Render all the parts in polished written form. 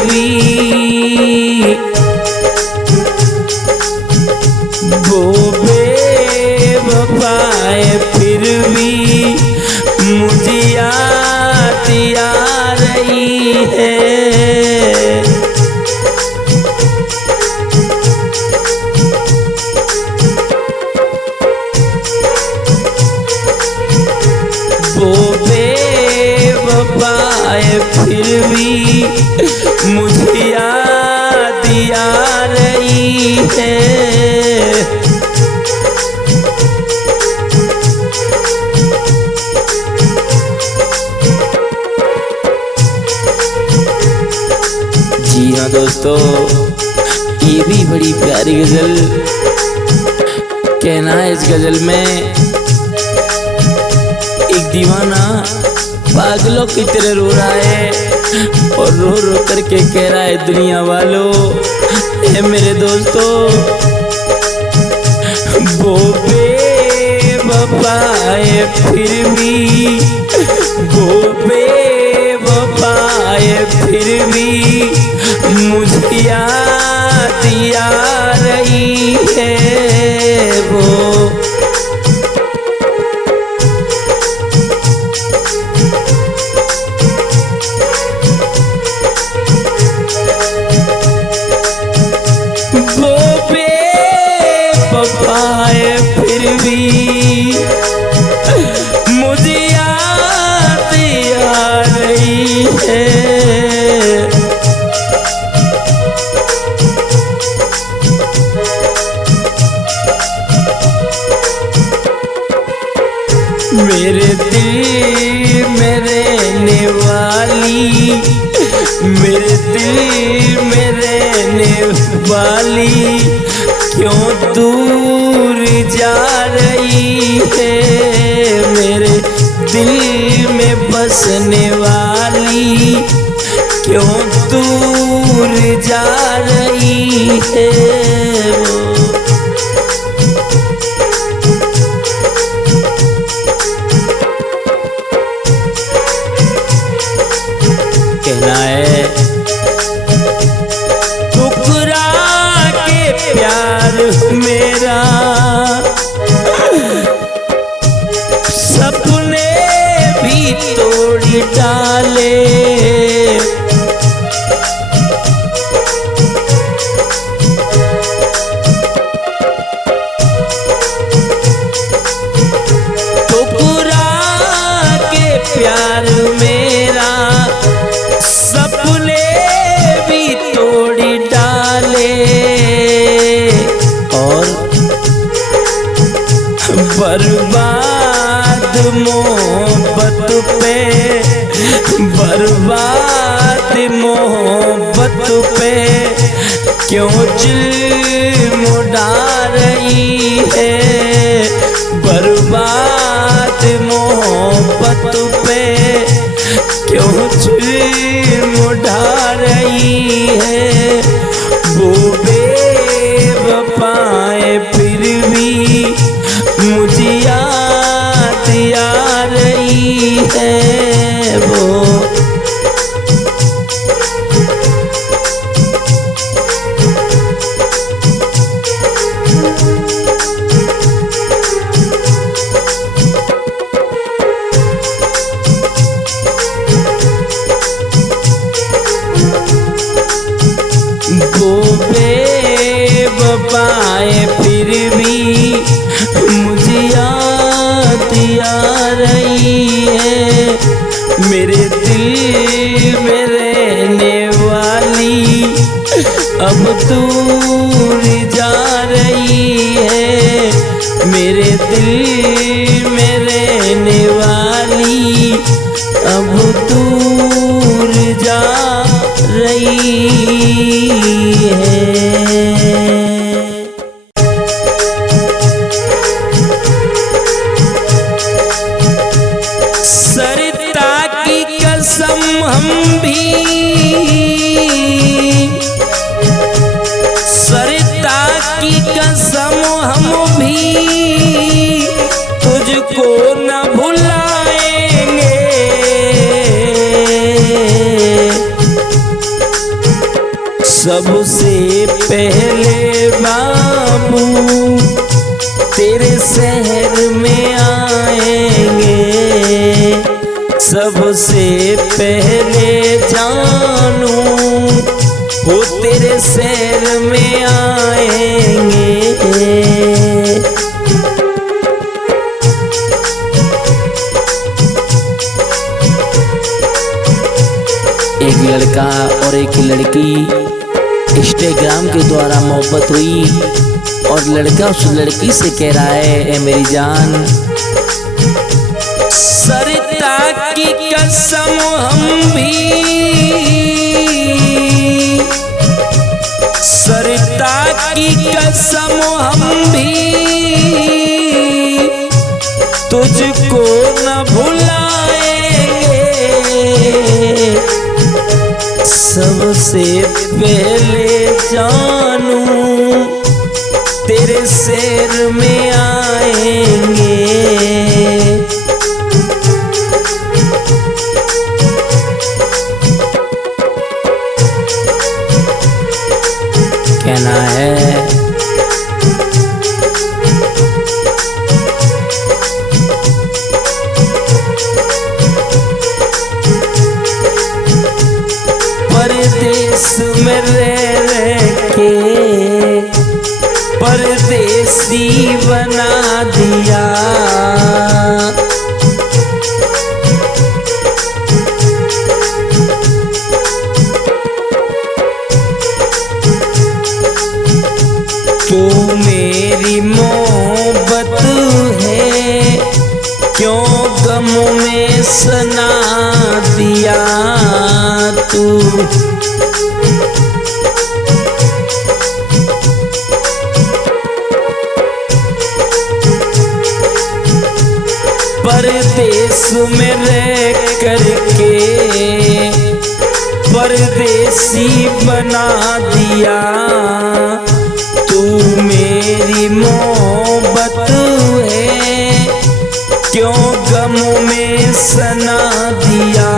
भी वो बेवफा है, फिर भी मुझे याद आ रही है। वो बेवफा है, फिर भी मुझे याद आ रही है। जी हाँ दोस्तों, ये भी बड़ी प्यारी गजल। कहना है इस गजल में, एक दीवाना पागलों की तरह रो रहा है और रो रो करके कह रहा है, दुनिया वालों ए मेरे दोस्तों, वो बेवफा है, फिर भी वो बेवफा है, फिर भी मुझे याद आ रही है। वो बेवफा है, फिर भी मुझे याद आ रही है। मेरे दिल में रहने वाली, मेरे दिल में रहने वाली क्यों दूर जा रही है। मेरे दिल में बसने वाली क्यों दूर जा रही है। कहना है, ठुकरा के प्यार मेरा सपने भी तोड़ डाले। ठुकरा के प्यार मेरा सपने भी तोड़ डाले और बर्बाद मोहब्बत पे, बर्बाद मोहब्बत पे क्यों जुल्म उड़ा रही है। बर्बाद मोहब्बत पे क्यों जुल्म उड़ा रही है। वो बेवफा है, फिर भी मुझे याद आ रही है। वो बेवफा है, फिर भी मुझे याद आ रही है। मेरे दिल में रहने वाली अब दूर जा रही है। मेरे दिल में रहने वाली अब दूर जा रही है। सरिता की कसम हम भी, सरिता की कसम हम भी तुझको न भुलाएंगे। सबसे पहले बाबू तेरे शहर में आएंगे, सबसे पहले जानू वो तेरे शहर में आएंगे। एक लड़का और एक लड़की इंस्टाग्राम के द्वारा मोहब्बत हुई और लड़का उस लड़की से कह रहा है, ए मेरी जान, सरिता की कसम हम भी, सरिता की कसम हम भी तुझको न भुलाएंगे, सबसे पहले जानू तेरे शहर में आएंगे। कहना है परदेश में रह के परदेसी बना दिया, तू मेरी मोहब्बत है क्यों गम में सना दिया तू, परदेश में रह करके परदेसी बना दिया, तू मेरी मोहब्बत है क्यों गम में सना दिया।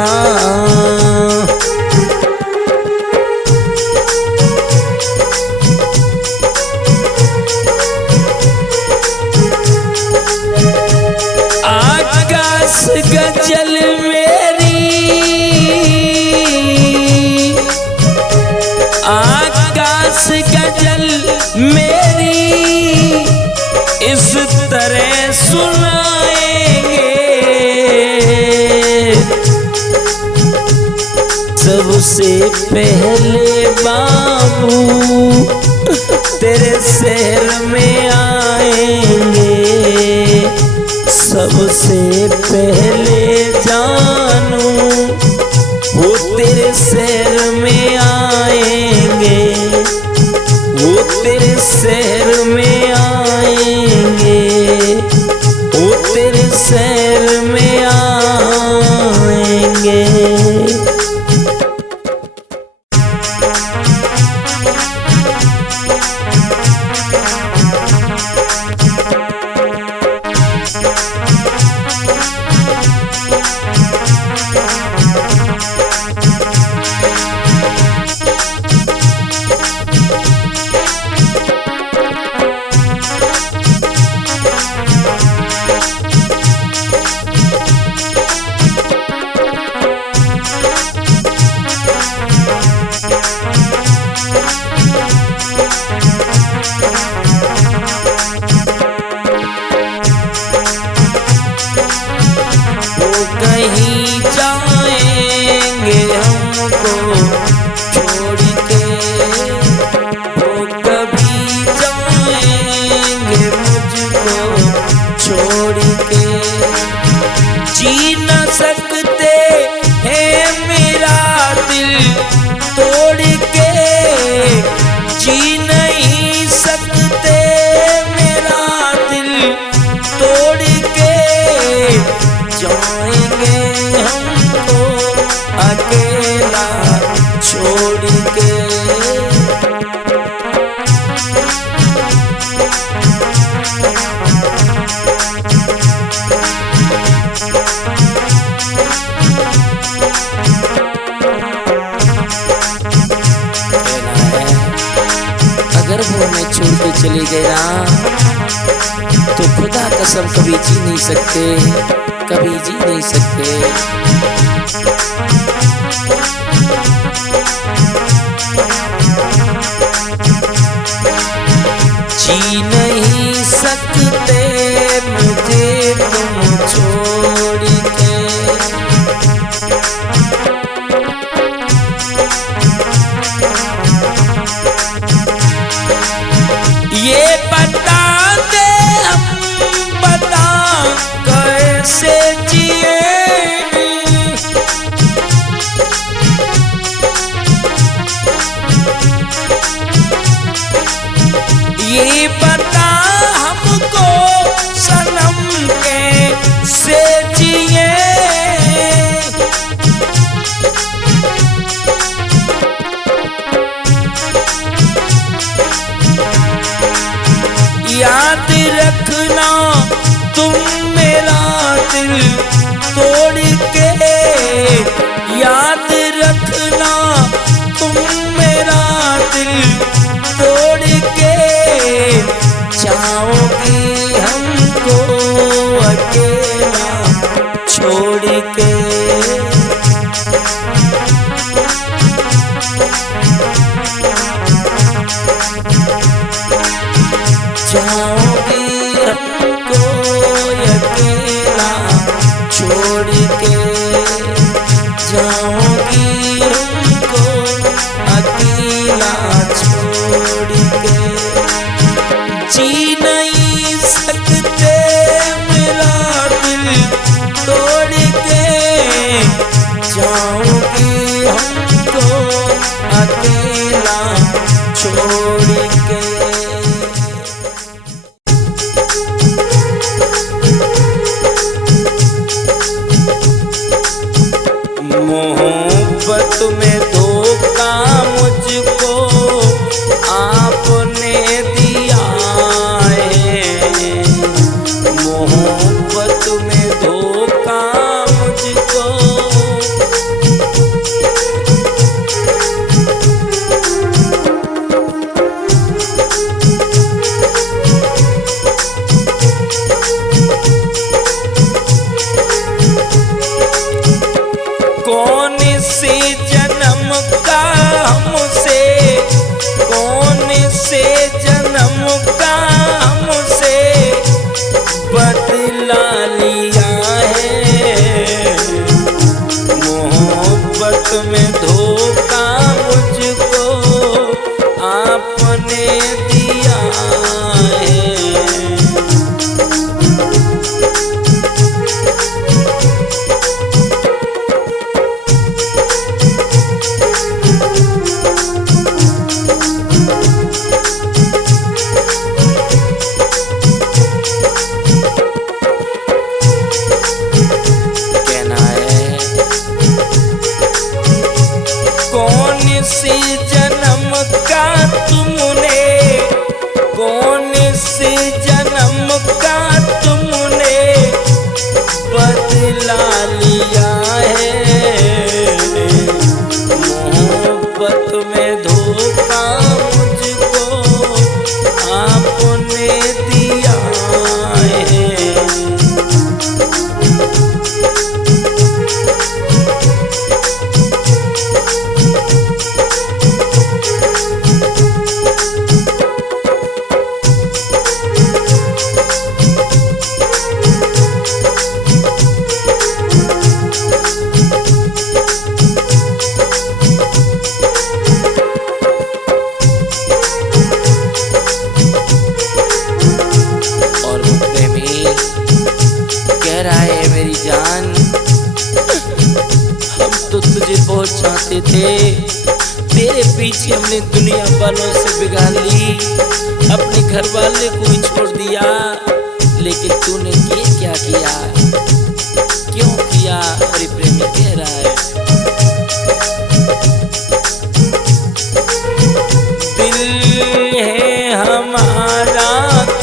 आकाश गजल मेरी, आकाश गजल मेरी इस तरह सुनाएंगे, सबसे पहले बाबू तेरे शहर में आएंगे, सबसे पहले जानू वो तेरे शहर में आएंगे, वो तेरे शहर में आएंगे, वो तेरे शहर में आएंगे। कहीं जाएंगे हमको छोड़ के, वो कभी जाएंगे मुझको छोड़ के, जी न सकते हैं मेरा दिल तोड़ के, जी नहीं सकते मेरा दिल तोड़ के, जाएंगे हमको अकेला छोड़ के। कहना है गए ना तो खुदा कसम कभी जी नहीं सकते, कभी जी नहीं सकते। जी नहीं सकते मुझे तुम छोड़ के, ये बता दे हम बता कैसे जिए, ये बता हमको सनम कैसे जिए। याद रखना तुम मेरा दिल तोड़ के, याद रखना तुम मेरा दिल तोड़ के, जाओगी हमको अकेला छोड़ के। जाओगी हमको अकेला छोड़ के, जाओगी हमको अकेला छोड़ के। जी नहीं सकते मेरा दिल तोड़ के, जाओगी हमको अकेला छोड़ के। मोहब्बत में धोखा मुझको आपने दिया है, मोहब्बत में धोखा मुझको, कौन से जन्म का हमसे, कौन से जन्म का हमसे बदला लिया है, मोहब्बत में धोखा मुझको आपने दिया है। कौन से जन्म का तुमने, कौन से जन्म का तुमने बदला लिया है, मोहब्बत में धोखा मुझको आपने दिया है। बहुत चाहते थे, तेरे पीछे हमने दुनिया वालों से बिगाड़ ली, अपने घर वाले को ही छोड़ दिया, लेकिन तूने ये क्या किया, क्यों किया? मेरे प्रेमी कह रहा है, दिल है हमारा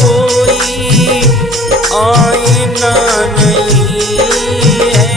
कोई आईना नहीं है,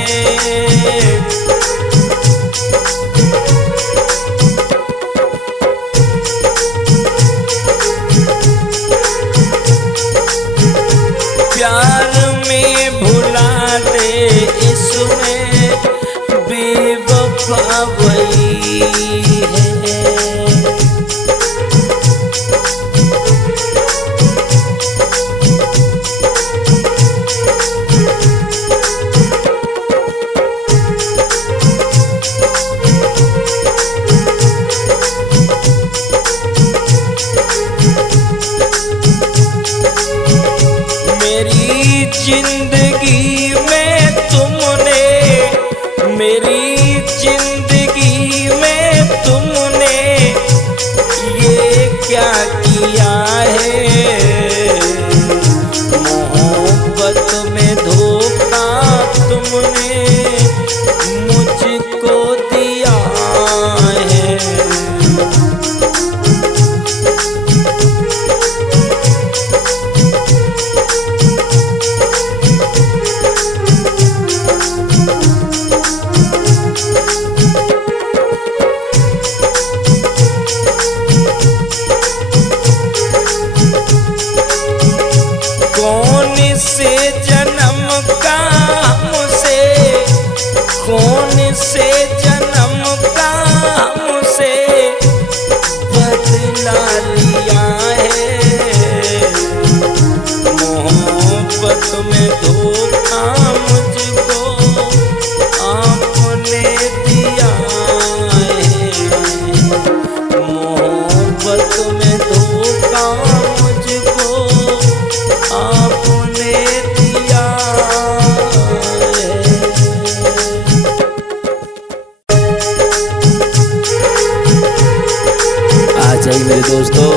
दोस्तों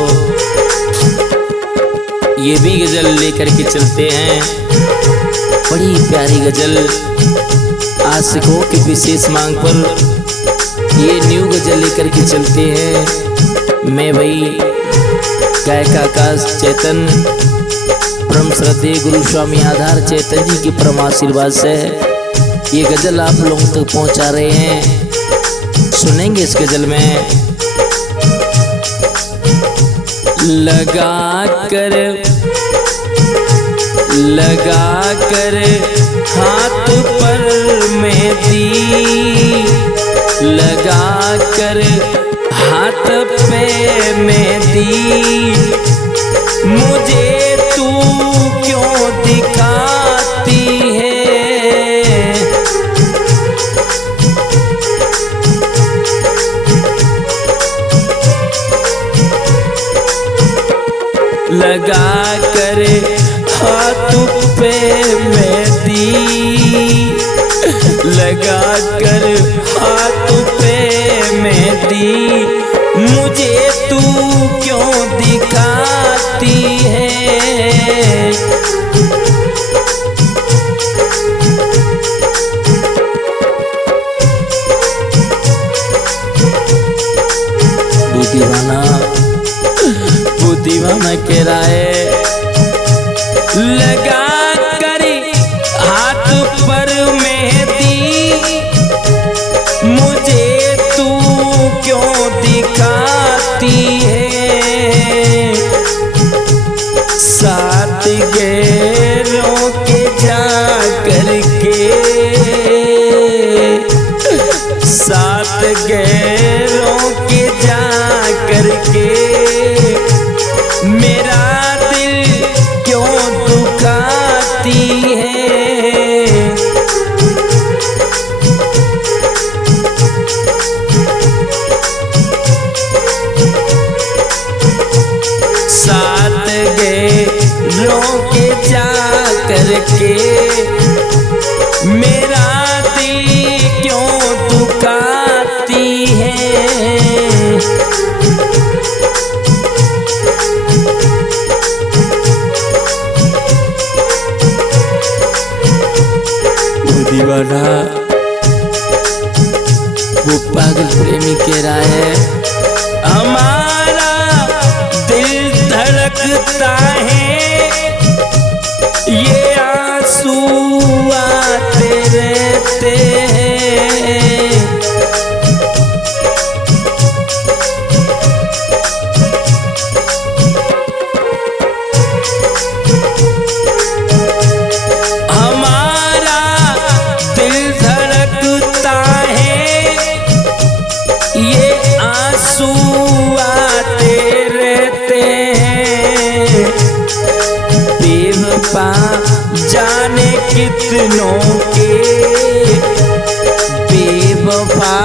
ये भी गजल लेकर के चलते हैं, बड़ी प्यारी गजल आशिकों की विशेष मांग पर ये न्यू गजल लेकर के चलते हैं। मैं वही गायक आकाश चेतन, परम श्रद्धेय गुरु स्वामी आधार चेतन जी के परम आशीर्वाद से ये गजल आप लोगों तक पहुंचा रहे हैं। सुनेंगे इस गजल में लगा कर हाथ पर मेहंदी, लगा कर हाथ पे मेहंदी, मुझे तू क्यों दिखाती है। लगा कर हाथ पे मेहंदी, लगा कर हाथ पे मेहंदी, मुझे तू क्यों दिखाती है। वो दीवाना कह रहा है लगा कर हाथ पर मेहंदी, मुझे तू क्यों दिखाती है। साथ गैरों के जा करके, साथ गैरों के जा करके, मेरा दिल क्यों दुखाती है। साथ गैरों के जा करके, मेरा दिल क्यों दुखाती है। दीवाना वो पागल प्रेमी कह रहा है हमारा दिल धड़कता है, ये आंसू आते रहते हैं। जाने कितनों के बेवफा,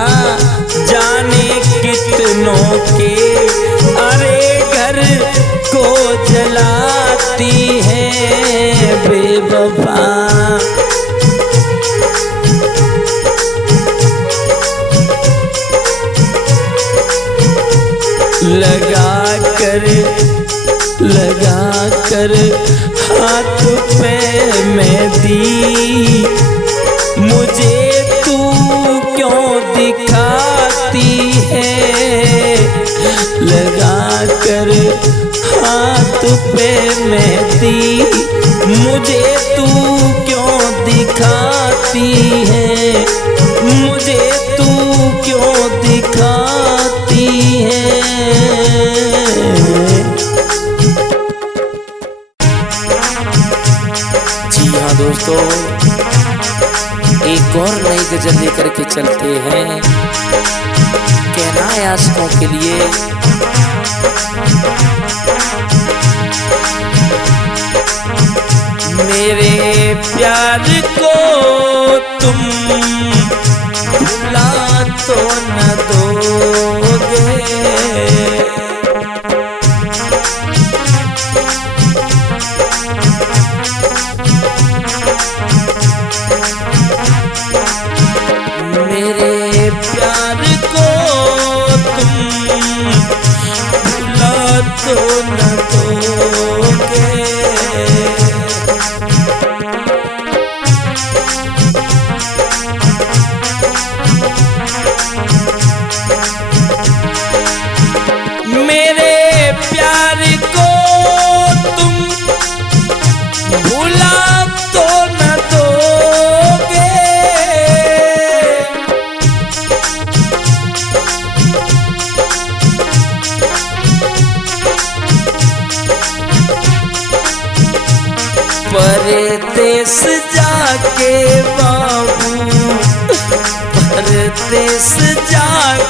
जाने कितनों के, अरे घर को जलाती है बेवफा। लगा कर हाथ पे मेहंदी, मुझे तू क्यों दिखाती है। लगा कर हाथ पे मेहंदी, मुझे तू क्यों दिखाती है। मुझे तू क्यों दिखाती है। दोस्तों एक और नई गजल लेकर के चलते हैं, कहना है आशिकों के लिए मेरे प्यार को तुम भुला तो न दोगे।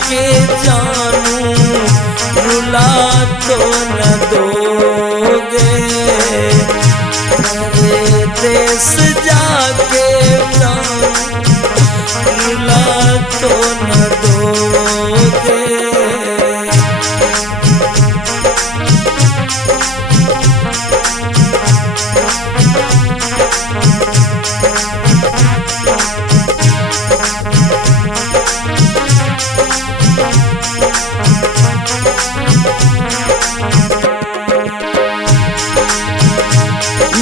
जाके जानू रुला तो न दोगे, परदेस जाके जानू रुला तो न दोगे।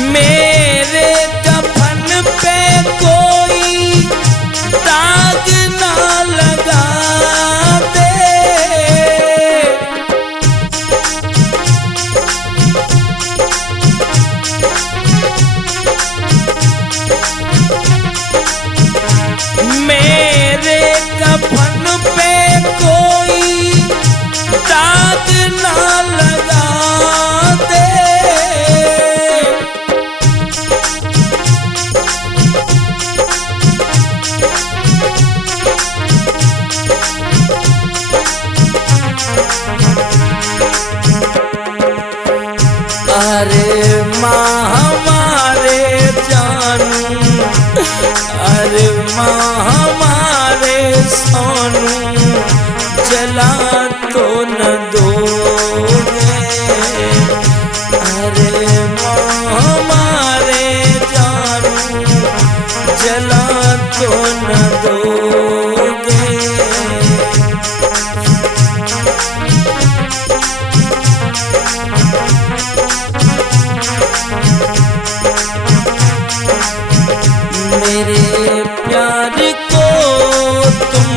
मेरे कफन पे कोई दाग ना लगा दे, मेरे कफन पे कोई दाग ना लगा दे। अरे माँ हमारे जानू, अरे माँ हमारे सोनू जला तो न दोगे, अरे माँ हमारे जानू जला तो न दोगे। मेरे प्यार को तुम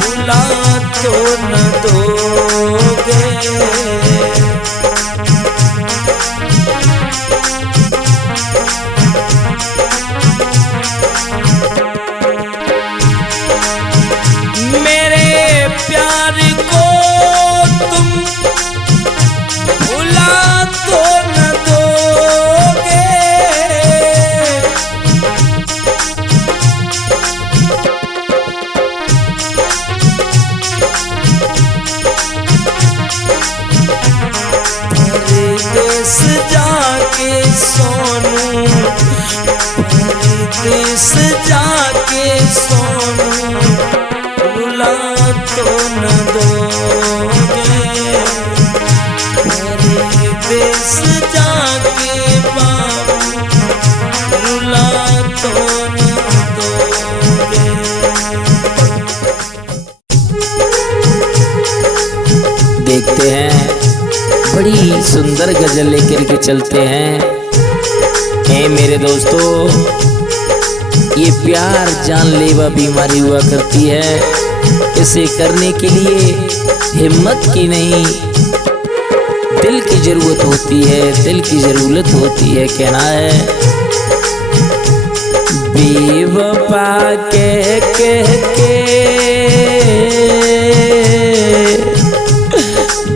भुला तो न दोगे, मेरे प्यार को तुम भुला तो न दोगे। परदेस जाके सोनू, परदेस जाके सोनू रुला तो न दोगे, परदेस जाके बाबू रुला तो न दोगे। देखते हैं बड़ी सुंदर गजल लेकर के चलते हैं। मेरे दोस्तों, ये प्यार जानलेवा बीमारी हुआ करती है। इसे करने के लिए हिम्मत की नहीं, दिल की जरूरत होती है, दिल की जरूरत होती है। कहना है बेवफा कह कह के,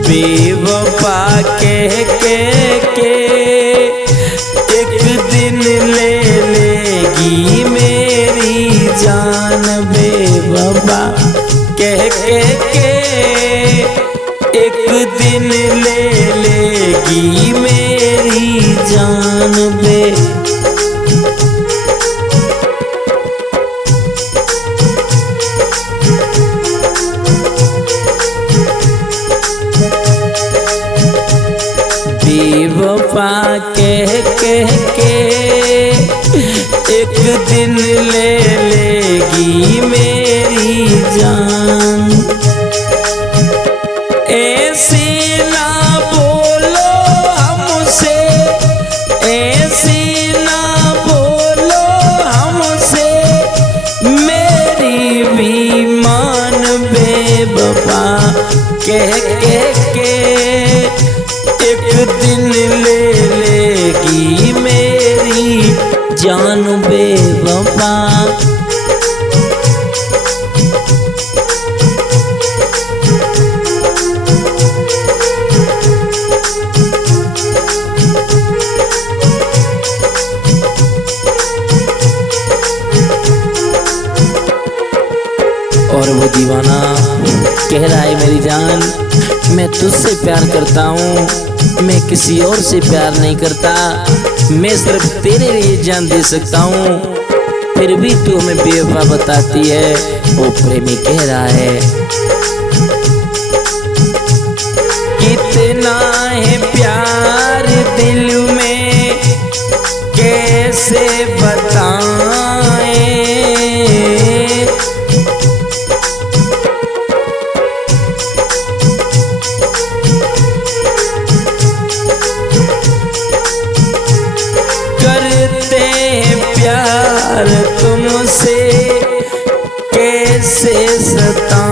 बेवफा कह कह के एक दिन ले लेगी मेरी जान, बेवफा कह कह के एक दिन ले लेगी मेरी जान बे। बेवफा कह कह के एक दिन ले लेगी मेरी जान। ऐसे ना बोलो हमसे, ऐसे ना बोलो हमसे, मेरी भी मान बेवफा कह कह के एक दिन ले लेगी मेरी जान बेवफा। और वो दीवाना कह रहा है मेरी जान मैं तुझसे प्यार करता हूँ, मैं किसी और से प्यार नहीं करता, मैं सिर्फ तेरे लिए जान दे सकता हूँ, फिर भी तू हमें बेवफा बताती है। वो प्रेमी कह रहा है कितना है प्यार दिल में कैसे बताएं, करते हैं प्यार तुमसे कैसे सताएं,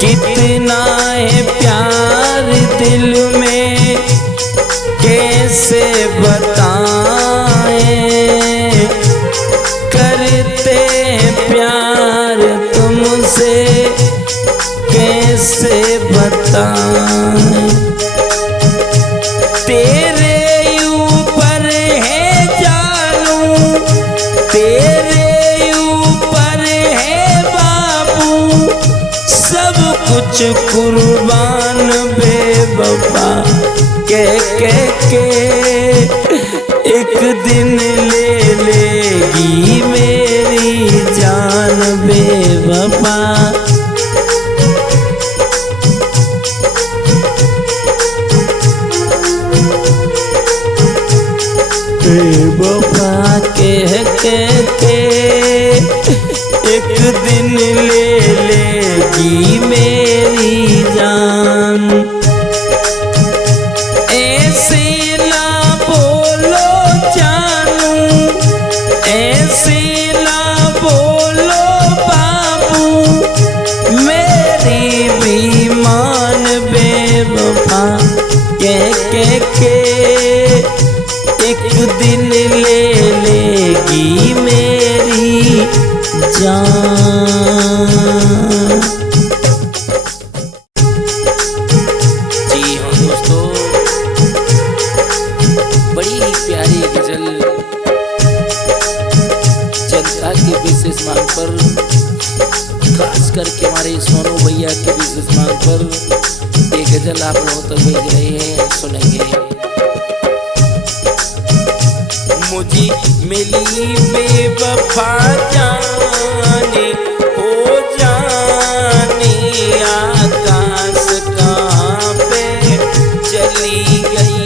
कितना है प्यार दिल में कैसे बताएं, करते हैं प्यार तुमसे कैसे बताएं, तेरे ऊपर है जानू तेरे ऊपर है बाबू सब कुछ कुर्बान बेवफा कह के एक दिन ले लेगी मेरी जान बेवफा, बेवफा कह के एक दिन ले लेगी मेरी जान, ऐसे ना बोलो जानू ऐसे ना बोलो बाबू मेरी भी मान बेवफा कह के एक दिन ले लेगी मेरी जान। जी हाँ दोस्तों, बड़ी ही प्यारी गजल जनता के विशेष मान पर, खास करके हमारे सोनू भैया के विशेष मान पर ये गजल आप लोगों तक भेज रहे हैं, सुनेंगे। मुझे मिली बेवफा जाने हो जाने आकाश कहाँ पे चली गई,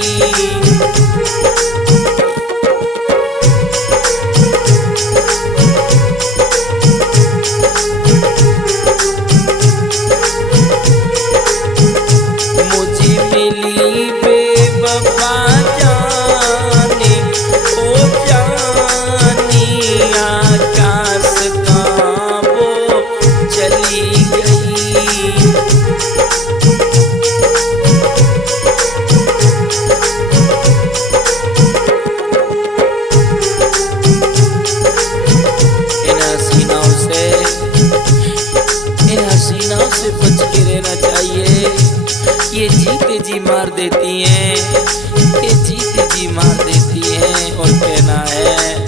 मुझे मिली बेवफा से बच के रहना चाहिए। ये जीते जी मार देती हैं, ये जीते जी मार देती हैं। और कहना है